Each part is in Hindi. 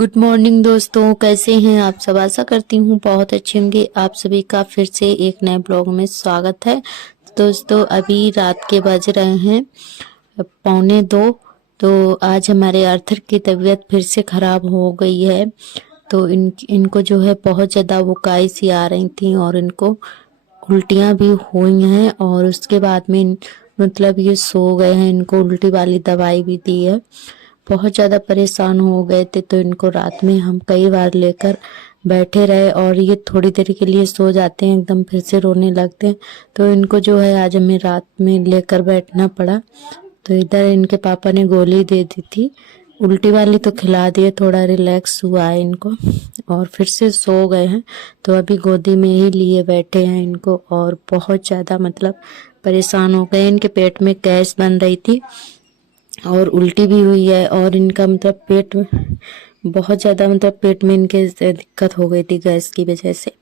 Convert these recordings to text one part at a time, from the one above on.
गुड मॉर्निंग दोस्तों, कैसे हैं आप सब। आशा करती हूँ बहुत अच्छे होंगे। आप सभी का फिर से एक नए ब्लॉग में स्वागत है। दोस्तों अभी रात के बज रहे हैं 1:45। तो आज हमारे आर्थर की तबीयत फिर से खराब हो गई है। तो इनको जो है बहुत ज़्यादा बुखार सी आ रही थी और इनको उल्टियाँ भी हुई हैं। और उसके बाद में मतलब ये सो गए हैं। इनको उल्टी वाली दवाई भी दी है। बहुत ज़्यादा परेशान हो गए थे तो इनको रात में हम कई बार लेकर बैठे रहे और ये थोड़ी देर के लिए सो जाते हैं, एकदम फिर से रोने लगते हैं। तो इनको जो है आज हमें रात में लेकर बैठना पड़ा। तो इधर इनके पापा ने गोली दे दी थी उल्टी वाली, तो खिला दिए, थोड़ा रिलैक्स हुआ है इनको और फिर से सो गए हैं। तो अभी गोदी में ही लिए बैठे हैं इनको और बहुत ज़्यादा मतलब परेशान हो गए। इनके पेट में गैस बन रही थी और उल्टी भी हुई है और इनका मतलब पेट बहुत ज़्यादा मतलब पेट में इनके दिक्कत हो गई थी गैस की वजह से,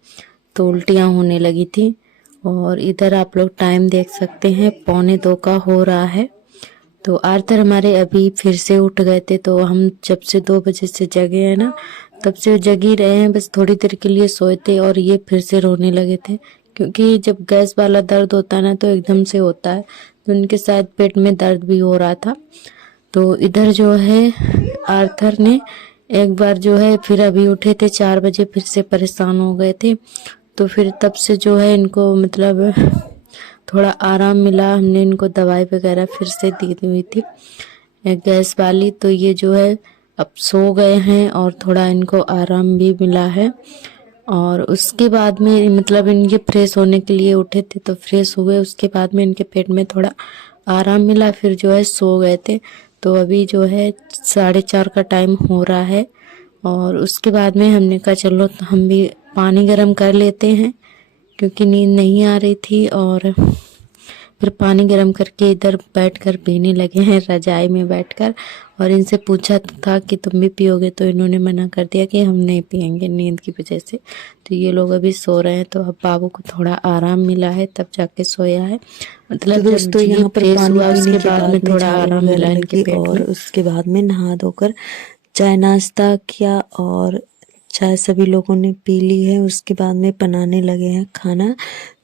तो उल्टियाँ होने लगी थी। और इधर आप लोग टाइम देख सकते हैं 1:45 का हो रहा है। तो आर्थर हमारे अभी फिर से उठ गए थे। तो हम जब से 2 बजे से जगे हैं ना, तब से जग ही रहे हैं। बस थोड़ी देर के लिए सोए थे और ये फिर से रोने लगे थे, क्योंकि जब गैस वाला दर्द होता है ना तो एकदम से होता है। तो इनके शायद पेट में दर्द भी हो रहा था। तो इधर जो है आर्थर ने एक बार जो है फिर अभी उठे थे 4 बजे, फिर से परेशान हो गए थे। तो फिर तब से जो है इनको मतलब थोड़ा आराम मिला। हमने इनको दवाई वगैरह फिर से दी हुई थी गैस वाली। तो ये जो है अब सो गए हैं और थोड़ा इनको आराम भी मिला है। और उसके बाद में मतलब इनके फ्रेश होने के लिए उठे थे तो फ्रेश हुए। उसके बाद में इनके पेट में थोड़ा आराम मिला, फिर जो है सो गए थे। तो अभी जो है 4:30 का टाइम हो रहा है। और उसके बाद में हमने कहा चलो तो हम भी पानी गर्म कर लेते हैं, क्योंकि नींद नहीं आ रही थी। और फिर पानी गर्म करके इधर बैठकर पीने लगे हैं रजाई में बैठकर। और इनसे पूछा था कि तुम भी पियोगे, तो इन्होंने मना कर दिया कि हम नहीं पियेंगे नींद की वजह से। तो ये लोग अभी सो रहे हैं। तो अब बाबू को थोड़ा आराम मिला है तब जाके सोया है। मतलब तो दोस्तों जब ये यहाँ पर फ्रेश पानी हुआ पीने उसके के बाद में बाद में थोड़ा झाड़ू आराम मिला वगैरह इनके लगी पेट और में। उसके बाद में नहा धोकर चाय नाश्ता किया और चाय सभी लोगों ने पी ली है। उसके बाद में बनाने लगे हैं खाना।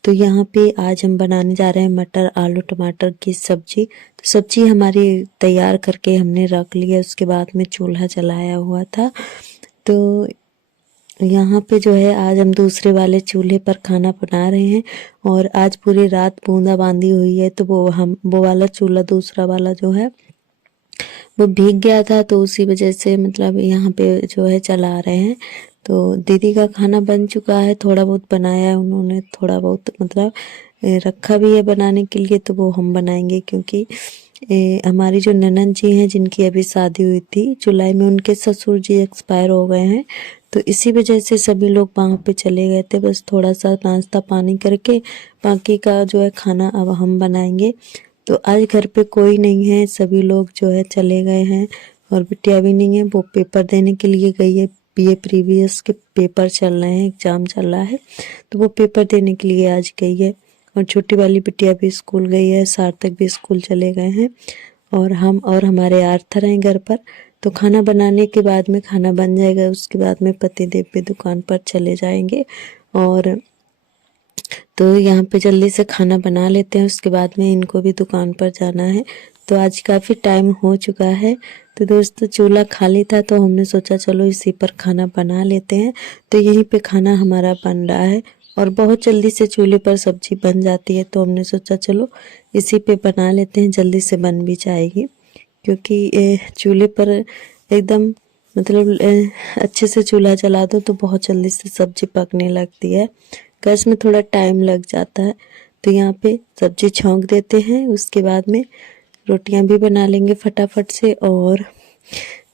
तो यहाँ पे आज हम बनाने जा रहे हैं मटर आलू टमाटर की सब्जी। तो सब्जी हमारी तैयार करके हमने रख ली है। उसके बाद में चूल्हा जलाया हुआ था। तो यहाँ पे जो है आज हम दूसरे वाले चूल्हे पर खाना बना रहे हैं। और आज पूरी रात बूंदाबांदी हुई है, तो वो वाला चूल्हा दूसरा वाला जो है वो भीग गया था, तो उसी वजह से मतलब यहाँ पे जो है चला रहे हैं। तो दीदी का खाना बन चुका है, थोड़ा बहुत बनाया है उन्होंने, थोड़ा बहुत मतलब रखा भी है बनाने के लिए। तो वो हम बनाएंगे, क्योंकि हमारी जो ननद जी हैं जिनकी अभी शादी हुई थी जुलाई में, उनके ससुर जी एक्सपायर हो गए हैं। तो इसी वजह से सभी लोग वहाँ पे चले गए थे। बस थोड़ा सा नाश्ता पानी करके बाकी का जो है खाना अब हम बनाएंगे। तो आज घर पे कोई नहीं है, सभी लोग जो है चले गए हैं। और बिटिया भी नहीं है, वो पेपर देने के लिए गई है। बीए प्रीवियस के पेपर चल रहे हैं, एग्जाम चल रहा है, तो वो पेपर देने के लिए आज गई है। और छोटी वाली बिटिया भी स्कूल गई है, सार्थक भी स्कूल चले गए हैं। और हम और हमारे आर्थर हैं घर पर। तो खाना बनाने के बाद में खाना बन जाएगा, उसके बाद में पतिदेव भी दुकान पर चले जाएंगे। और तो यहाँ पे जल्दी से खाना बना लेते हैं, उसके बाद में इनको भी दुकान पर जाना है। तो आज काफ़ी टाइम हो चुका है। तो दोस्तों चूल्हा खाली था, तो हमने सोचा चलो इसी पर खाना बना लेते हैं। तो यहीं पे खाना हमारा बन रहा है और बहुत जल्दी से चूल्हे पर सब्जी बन जाती है। तो हमने सोचा चलो इसी पे बना लेते हैं, जल्दी से बन भी जाएगी। क्योंकि चूल्हे पर एकदम मतलब अच्छे से चूल्हा जला दो तो बहुत जल्दी से सब्जी पकने लगती है। गैस में थोड़ा टाइम लग जाता है। तो यहाँ पे सब्जी छौंक देते हैं, उसके बाद में रोटियां भी बना लेंगे फटाफट से। और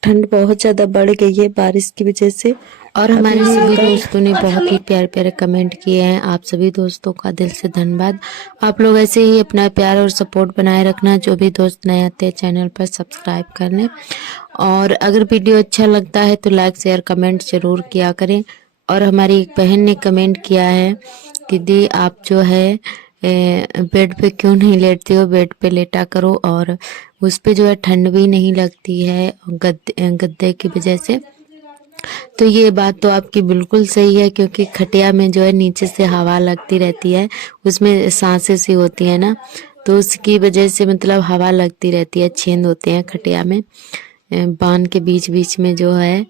ठंड बहुत ज़्यादा बढ़ गई है बारिश की वजह से। और अभी हमारे भी सभी कल दोस्तों ने बहुत ही प्यारे प्यारे कमेंट किए हैं। आप सभी दोस्तों का दिल से धन्यवाद। आप लोग ऐसे ही अपना प्यार और सपोर्ट बनाए रखना। जो भी दोस्त नए आते हैं चैनल पर सब्सक्राइब कर लें। और अगर वीडियो अच्छा लगता है तो लाइक शेयर कमेंट जरूर किया करें। और हमारी एक बहन ने कमेंट किया है कि दी आप जो है बेड पे क्यों नहीं लेटती हो, बेड पे लेटा करो। और उस पे जो है ठंड भी नहीं लगती है गद्दे की वजह से। तो ये बात तो आपकी बिल्कुल सही है, क्योंकि खटिया में जो है नीचे से हवा लगती रहती है, उसमें सांसें सी होती है ना, तो उसकी वजह से मतलब हवा लगती रहती है, छेद होते हैं खटिया में। बांध के बीच बीच में जो है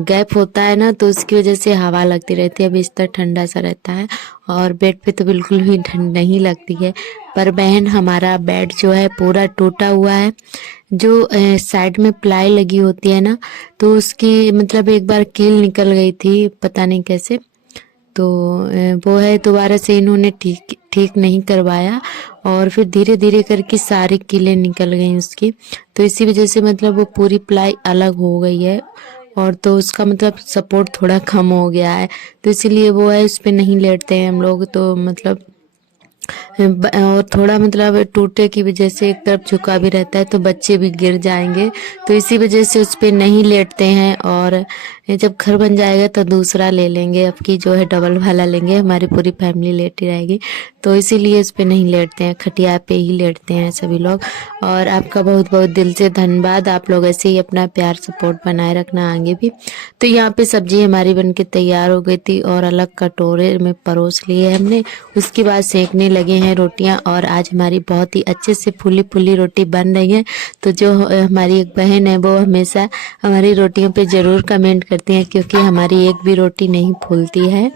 गैप होता है ना, तो उसकी वजह से हवा लगती रहती है, बिस्तर ठंडा सा रहता है। और बेड पे तो बिल्कुल भी ठंड नहीं लगती है। पर बहन, हमारा बेड जो है पूरा टूटा हुआ है। जो साइड में प्लाई लगी होती है ना, तो उसकी मतलब एक बार कील निकल गई थी, पता नहीं कैसे। तो वो है दोबारा से इन्होंने ठीक ठीक नहीं करवाया, और फिर धीरे धीरे करके सारी कीलें निकल गई उसकी। तो इसी वजह से मतलब वो पूरी प्लाई अलग हो गई है, और तो उसका मतलब सपोर्ट थोड़ा कम हो गया है। तो इसीलिए वो है, उस पे नहीं लेटते हैं हम लोग, तो मतलब और थोड़ा मतलब टूटे की वजह से एक तरफ झुका भी रहता है, तो बच्चे भी गिर जाएंगे, तो इसी वजह से उस पे नहीं लेटते हैं। और जब घर बन जाएगा तो दूसरा ले लेंगे, अब की जो है डबल वाला लेंगे, हमारी पूरी फैमिली लेटी रहेगी, तो इसीलिए इस पे नहीं लेटते हैं, खटिया पे ही लेटते हैं सभी लोग। और आपका बहुत बहुत दिल से धन्यवाद, आप लोग ऐसे ही अपना प्यार सपोर्ट बनाए रखना आगे भी। तो यहाँ पे सब्जी हमारी बनके तैयार हो गई थी, और अलग कटोरे में परोस लिए हमने। उसके बाद सेकने लगे हैं रोटियां, और आज हमारी बहुत ही अच्छे से फूली फूली रोटी बन रही है। तो जो हमारी एक बहन है, वो हमेशा हमारी रोटियों पे ज़रूर कमेंट करती हैं, क्योंकि हमारी एक भी रोटी नहीं फूलती है,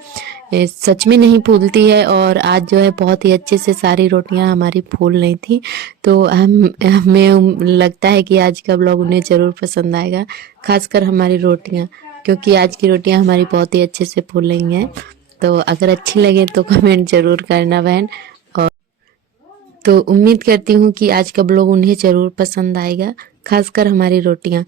सच में नहीं फूलती है। और आज जो है बहुत ही अच्छे से सारी रोटियां हमारी फूल रही थी। तो हमें लगता है कि आज का ब्लॉग उन्हें ज़रूर पसंद आएगा, खासकर हमारी रोटियां, क्योंकि आज की रोटियां हमारी बहुत ही अच्छे से फूल रही हैं। तो अगर अच्छी लगे तो कमेंट ज़रूर करना बहन। और तो उम्मीद करती हूँ कि आज का ब्लॉग उन्हें ज़रूर पसंद आएगा, खासकर हमारी रोटियाँ।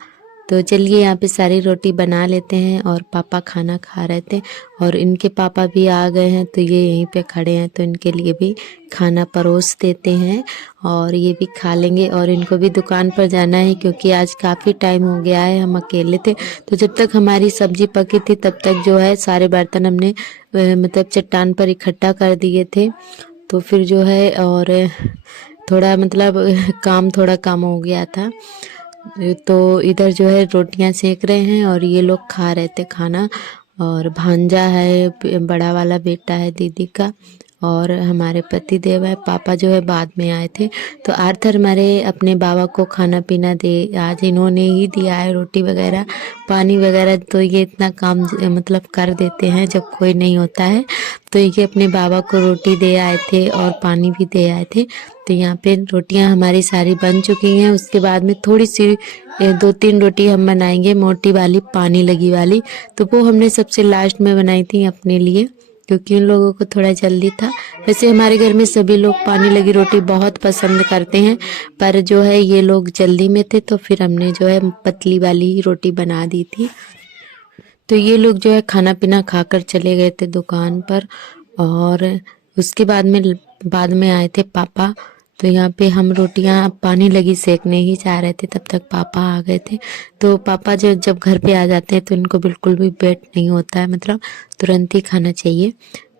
तो चलिए यहाँ पे सारी रोटी बना लेते हैं, और पापा खाना खा रहे थे, और इनके पापा भी आ गए हैं, तो ये यहीं पे खड़े हैं, तो इनके लिए भी खाना परोस देते हैं, और ये भी खा लेंगे। और इनको भी दुकान पर जाना है, क्योंकि आज काफ़ी टाइम हो गया है, हम अकेले थे, तो जब तक हमारी सब्जी पकी थी तब तक जो है सारे बर्तन हमने मतलब चट्टान पर इकट्ठा कर दिए थे। तो फिर जो है और थोड़ा मतलब काम थोड़ा कम हो गया था। तो इधर जो है रोटियां सेक रहे हैं, और ये लोग खा रहे थे खाना। और भांजा है, बड़ा वाला बेटा है दीदी का, और हमारे पति देव है। पापा जो है बाद में आए थे। तो आर्थर हमारे अपने बाबा को खाना पीना दे, आज इन्होंने ही दिया है, रोटी वगैरह पानी वगैरह। तो ये इतना काम मतलब कर देते हैं जब कोई नहीं होता है। तो ये अपने बाबा को रोटी दे आए थे, और पानी भी दे आए थे। तो यहाँ पे रोटियां हमारी सारी बन चुकी हैं। उसके बाद में थोड़ी सी 2-3 रोटी हम बनाएंगे, मोटी वाली पानी लगी वाली, तो वो हमने सबसे लास्ट में बनाई थी अपने लिए, क्योंकि उन लोगों को थोड़ा जल्दी था। वैसे हमारे घर में सभी लोग पानी लगी रोटी बहुत पसंद करते हैं, पर जो है ये लोग जल्दी में थे, तो फिर हमने जो है पतली वाली ही रोटी बना दी थी। तो ये लोग जो है खाना पीना खाकर चले गए थे दुकान पर, और उसके बाद में आए थे पापा। तो यहाँ पे हम रोटियां पानी लगी सेकने ही जा रहे थे, तब तक पापा आ गए थे। तो पापा जब घर पे आ जाते हैं तो इनको बिल्कुल भी वेट नहीं होता है, मतलब तुरंत ही खाना चाहिए।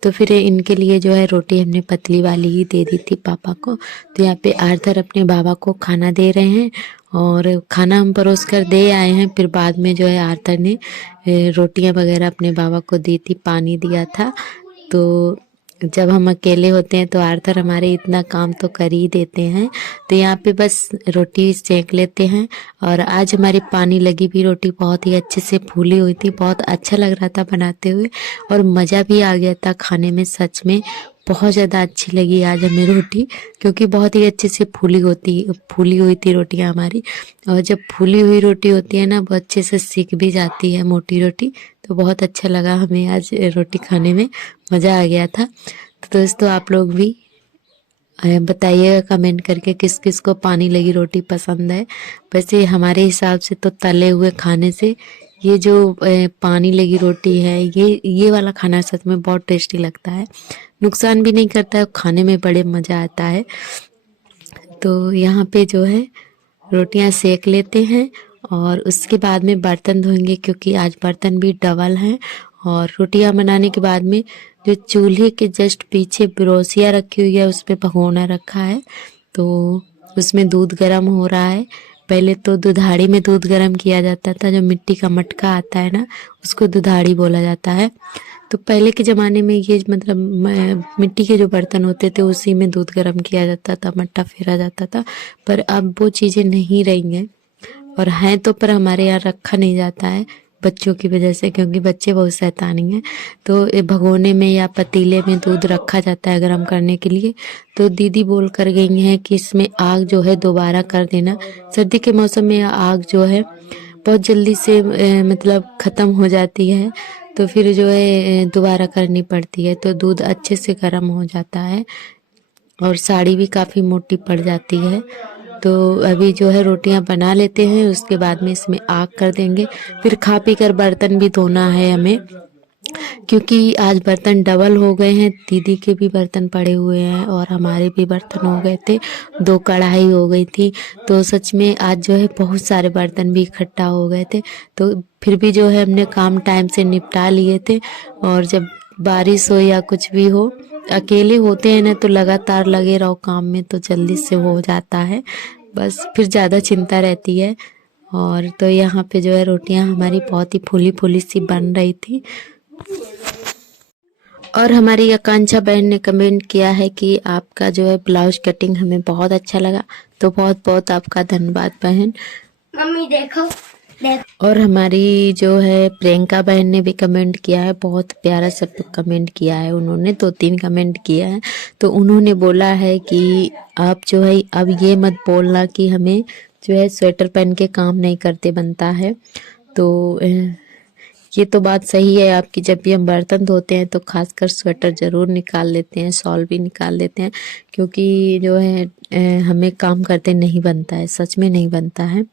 तो फिर इनके लिए जो है रोटी हमने पतली वाली ही दे दी थी पापा को। तो यहाँ पे आर्थर अपने बाबा को खाना दे रहे हैं, और खाना हम परोस कर दे आए हैं। फिर बाद में जो है आर्थर ने रोटियां वगैरह अपने बाबा को दी थी, पानी दिया था। तो जब हम अकेले होते हैं तो आर्थर हमारे इतना काम तो कर ही देते हैं। तो यहाँ पे बस रोटी सेक लेते हैं। और आज हमारी पानी लगी भी रोटी बहुत ही अच्छे से फूली हुई थी, बहुत अच्छा लग रहा था बनाते हुए, और मज़ा भी आ गया था खाने में। सच में बहुत ज़्यादा अच्छी लगी आज हमें रोटी, क्योंकि बहुत ही अच्छे से फूली हुई थी रोटियां हमारी। और जब फूली हुई रोटी होती है ना, वो अच्छे से सिक भी जाती है, मोटी रोटी। तो बहुत अच्छा लगा हमें आज रोटी खाने में, मज़ा आ गया था। तो दोस्तों आप लोग भी बताइएगा कमेंट करके किस किस को पानी लगी रोटी पसंद है। वैसे हमारे हिसाब से तो तले हुए खाने से ये जो पानी लगी रोटी है, ये वाला खाना सच में बहुत टेस्टी लगता है, नुकसान भी नहीं करता है, खाने में बड़े मज़ा आता है। तो यहाँ पे जो है रोटियां सेक लेते हैं, और उसके बाद में बर्तन धोएंगे, क्योंकि आज बर्तन भी डबल हैं। और रोटियां बनाने के बाद में जो चूल्हे के जस्ट पीछे बिरोसिया रखी हुई है, उस पे भगोना रखा है, तो उसमें दूध गर्म हो रहा है। पहले तो दुधाड़ी में दूध गर्म किया जाता था, जो मिट्टी का मटका आता है ना, उसको दुधाड़ी बोला जाता है। तो पहले के ज़माने में ये मतलब मिट्टी के जो बर्तन होते थे उसी में दूध गर्म किया जाता था, मट्ठा फेरा जाता था। पर अब वो चीज़ें नहीं रही हैं, और हैं तो पर हमारे यहाँ रखा नहीं जाता है बच्चों की वजह से, क्योंकि बच्चे बहुत शैतानी हैं। तो भगोने में या पतीले में दूध रखा जाता है गर्म करने के लिए। तो दीदी बोल कर गई हैं कि इसमें आग जो है दोबारा कर देना। सर्दी के मौसम में आग जो है बहुत जल्दी से मतलब ख़त्म हो जाती है, तो फिर जो है दोबारा करनी पड़ती है, तो दूध अच्छे से गर्म हो जाता है और साड़ी भी काफ़ी मोटी पड़ जाती है। तो अभी जो है रोटियां बना लेते हैं, उसके बाद में इसमें आग कर देंगे। फिर खा पी कर बर्तन भी धोना है हमें, क्योंकि आज बर्तन डबल हो गए हैं। दीदी के भी बर्तन पड़े हुए हैं और हमारे भी बर्तन हो गए थे, 2 कढ़ाई हो गई थी। तो सच में आज जो है बहुत सारे बर्तन भी इकट्ठा हो गए थे। तो फिर भी जो है हमने काम टाइम से निपटा लिए थे। और जब बारिश हो या कुछ भी हो, अकेले होते हैं ना तो लगातार लगे रहो काम में, तो जल्दी से हो जाता है, बस फिर ज़्यादा चिंता रहती है। और तो यहाँ पे जो है रोटियां हमारी बहुत ही फूली फूली सी बन रही थी। और हमारी आकांक्षा बहन ने कमेंट किया है कि आपका जो है ब्लाउज कटिंग हमें बहुत अच्छा लगा, तो बहुत बहुत आपका धन्यवाद बहन। मम्मी देखो और हमारी जो है प्रियंका बहन ने भी कमेंट किया है, बहुत प्यारा सब कमेंट किया है उन्होंने, 2-3 कमेंट किया है। तो उन्होंने बोला है कि आप जो है अब ये मत बोलना कि हमें जो है स्वेटर पहन के काम नहीं करते बनता है। तो ये तो बात सही है आपकी, जब भी हम बर्तन धोते हैं तो खासकर स्वेटर ज़रूर निकाल लेते हैं, शॉल भी निकाल लेते हैं, क्योंकि जो है हमें काम करते नहीं बनता है, सच में नहीं बनता है।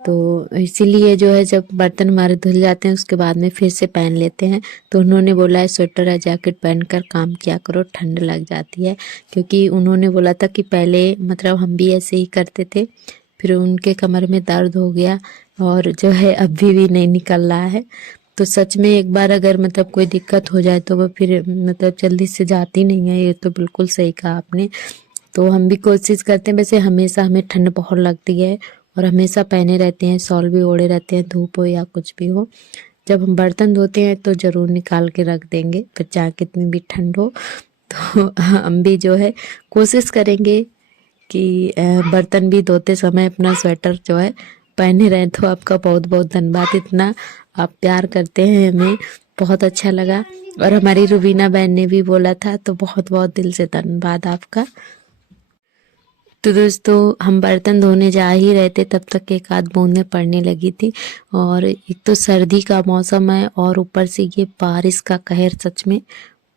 तो इसीलिए जो है जब बर्तन हमारे धुल जाते हैं उसके बाद में फिर से पहन लेते हैं। तो उन्होंने बोला है स्वेटर या जैकेट पहनकर काम किया करो, ठंड लग जाती है। क्योंकि उन्होंने बोला था कि पहले मतलब हम भी ऐसे ही करते थे, फिर उनके कमर में दर्द हो गया और जो है अभी भी नहीं निकल रहा है। तो सच में एक बार अगर मतलब कोई दिक्कत हो जाए तो वो फिर मतलब जल्दी से जाती नहीं है, ये तो बिल्कुल सही कहा आपने। तो हम भी कोशिश करते हैं, वैसे हमेशा हमें ठंड बहुत लगती है और हमेशा पहने रहते हैं, शॉल भी ओढ़े रहते हैं, धूप हो या कुछ भी हो। जब हम बर्तन धोते हैं तो ज़रूर निकाल के रख देंगे, फिर चाहे कितनी भी ठंड हो। तो हम भी जो है कोशिश करेंगे कि बर्तन भी धोते समय अपना स्वेटर जो है पहने रहें। तो आपका बहुत बहुत धन्यवाद, इतना आप प्यार करते हैं हमें, बहुत अच्छा लगा। और हमारी रुबीना बहन ने भी बोला था, तो बहुत बहुत दिल से धन्यवाद आपका। तो दोस्तों हम बर्तन धोने जा ही रहे थे, तब तक एक आध बूंदें पड़ने लगी थी। और एक तो सर्दी का मौसम है और ऊपर से ये बारिश का कहर, सच में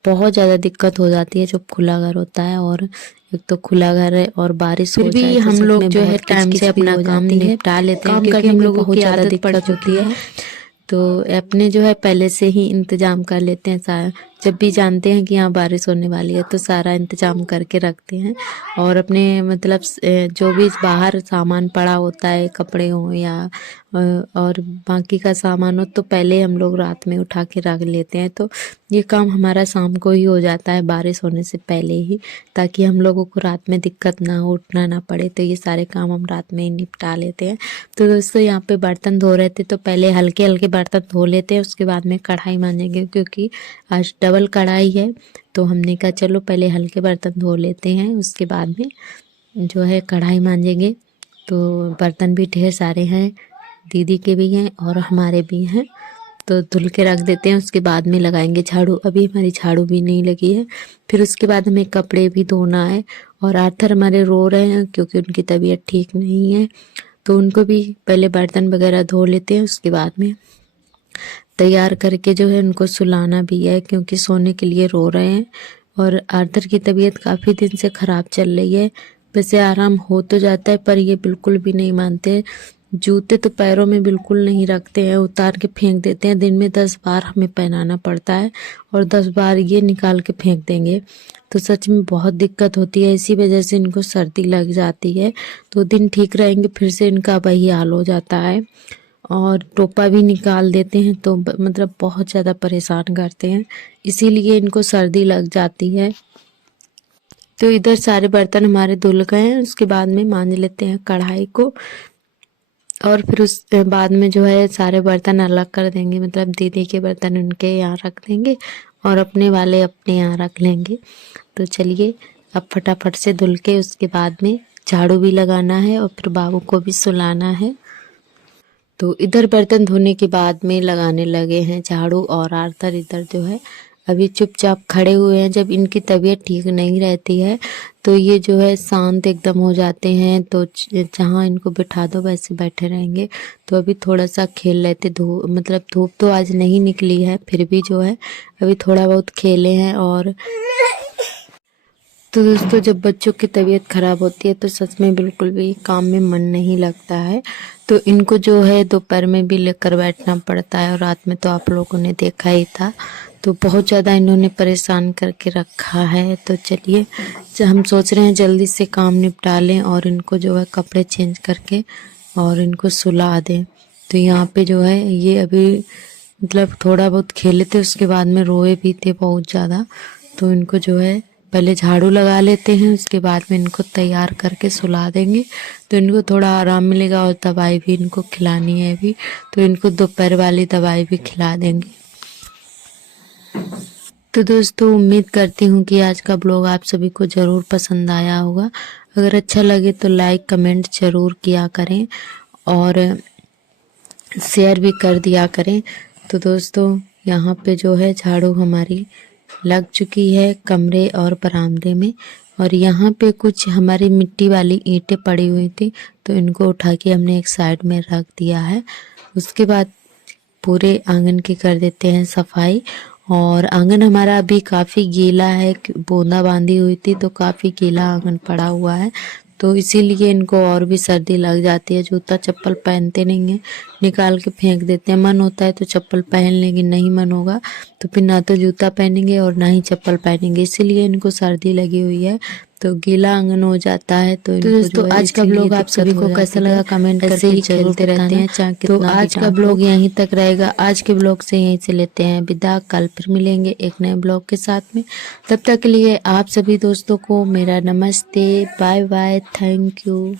बहुत ज़्यादा दिक्कत हो जाती है जब खुला घर होता है। और एक तो खुला घर है और बारिश हो जाए, फिर भी हम लोग जो है टाइम से अपना काम निपटा लेते हैं, क्योंकि हम लोगों की आदत पड़ चुकी है। तो अपने जो है पहले से ही इंतजाम कर लेते हैं सारा, जब भी जानते हैं कि यहाँ बारिश होने वाली है तो सारा इंतजाम करके रखते हैं। और अपने मतलब जो भी बाहर सामान पड़ा होता है, कपड़े हो या और बाकी का सामान हो, तो पहले हम लोग रात में उठा के रख लेते हैं। तो ये काम हमारा शाम को ही हो जाता है, बारिश होने से पहले ही, ताकि हम लोगों को रात में दिक्कत ना हो, उठना ना पड़े। तो ये सारे काम हम रात में ही निपटा लेते हैं। तो दोस्तों यहाँ पे बर्तन धो रहे थे, तो पहले हल्के हल्के बर्तन धो लेते हैं, उसके बाद में कढ़ाई मांजेंगे, क्योंकि आज डबल कढ़ाई है। तो हमने कहा चलो पहले हल्के बर्तन धो लेते हैं, उसके बाद में जो है कढ़ाई मांजेंगे। तो बर्तन भी ढेर सारे हैं, दीदी के भी हैं और हमारे भी हैं, तो धुल के रख देते हैं। उसके बाद में लगाएंगे झाड़ू, अभी हमारी झाड़ू भी नहीं लगी है। फिर उसके बाद हमें कपड़े भी धोना है। और आर्थर हमारे रो रहे हैं क्योंकि उनकी तबीयत ठीक नहीं है, तो उनको भी पहले बर्तन वगैरह धो लेते हैं, उसके बाद में तैयार करके जो है उनको सुलाना भी है, क्योंकि सोने के लिए रो रहे हैं। और आर्थर की तबीयत काफ़ी दिन से ख़राब चल रही है, वैसे आराम हो तो जाता है पर ये बिल्कुल भी नहीं मानते। जूते तो पैरों में बिल्कुल नहीं रखते हैं, उतार के फेंक देते हैं। दिन में 10 बार हमें पहनाना पड़ता है और 10 बार ये निकाल के फेंक देंगे। तो सच में बहुत दिक्कत होती है, इसी वजह से इनको सर्दी लग जाती है। तो दिन ठीक रहेंगे फिर से इनका वही हाल हो जाता है। और टोपा भी निकाल देते हैं, तो मतलब बहुत ज़्यादा परेशान करते हैं, इसीलिए इनको सर्दी लग जाती है। तो इधर सारे बर्तन हमारे धुल गए हैं, उसके बाद में मांज लेते हैं कढ़ाई को। और फिर उस बाद में जो है सारे बर्तन अलग कर देंगे, मतलब दीदी के बर्तन उनके यहाँ रख देंगे और अपने वाले अपने यहाँ रख लेंगे। तो चलिए अब फटाफट से धुल के उसके बाद में झाड़ू भी लगाना है और फिर बाबू को भी सुलाना है। तो इधर बर्तन धोने के बाद में लगाने लगे हैं झाड़ू और आरतर इधर जो है अभी चुपचाप खड़े हुए हैं। जब इनकी तबीयत ठीक नहीं रहती है तो ये जो है शांत एकदम हो जाते हैं, तो जहाँ इनको बिठा दो वैसे बैठे रहेंगे। तो अभी थोड़ा सा खेल लेते, मतलब धूप तो आज नहीं निकली है, फिर भी जो है अभी थोड़ा बहुत खेले हैं। और तो दोस्तों जब बच्चों की तबीयत ख़राब होती है तो सच में बिल्कुल भी काम में मन नहीं लगता है। तो इनको जो है दोपहर में भी लेकर बैठना पड़ता है और रात में तो आप लोगों ने देखा ही था। तो बहुत ज़्यादा इन्होंने परेशान करके रखा है। तो चलिए हम सोच रहे हैं जल्दी से काम निपटा लें और इनको जो है कपड़े चेंज करके और इनको सुला दें। तो यहाँ पे जो है ये अभी मतलब थोड़ा बहुत खेले थे, उसके बाद में रोए भी थे बहुत ज़्यादा। तो इनको जो है पहले झाड़ू लगा लेते हैं, उसके बाद में इनको तैयार करके सुला देंगे तो इनको थोड़ा आराम मिलेगा। और दवाई भी इनको खिलानी है अभी, तो इनको दोपहर वाली दवाई भी खिला देंगे। तो दोस्तों उम्मीद करती हूँ कि आज का ब्लॉग आप सभी को ज़रूर पसंद आया होगा। अगर अच्छा लगे तो लाइक कमेंट ज़रूर किया करें और शेयर भी कर दिया करें। तो दोस्तों यहाँ पे जो है झाड़ू हमारी लग चुकी है कमरे और बरामदे में, और यहाँ पे कुछ हमारी मिट्टी वाली ईंटें पड़ी हुई थी तो इनको उठा के हमने एक साइड में रख दिया है। उसके बाद पूरे आंगन की कर देते हैं सफाई। और आंगन हमारा अभी काफ़ी गीला है, बूंदा बांधी हुई थी तो काफ़ी गीला आंगन पड़ा हुआ है, तो इसीलिए इनको और भी सर्दी लग जाती है। जूता चप्पल पहनते नहीं हैं, निकाल के फेंक देते हैं। मन होता है तो चप्पल पहन लेंगे, नहीं मन होगा तो फिर ना तो जूता पहनेंगे और ना ही चप्पल पहनेंगे, इसीलिए इनको सर्दी लगी हुई है। तो गीला आंगन हो जाता है। तो दोस्तों आज का ब्लॉग आप सभी को कैसा लगा कमेंट करके ही खेलते रहते हैं चाहे कितना। तो आज का ब्लॉग यहीं तक रहेगा। आज के ब्लॉग से यहीं से लेते हैं विदा। कल फिर मिलेंगे एक नए ब्लॉग के साथ में। तब तक के लिए आप सभी दोस्तों को मेरा नमस्ते, बाय बाय, थैंक यू।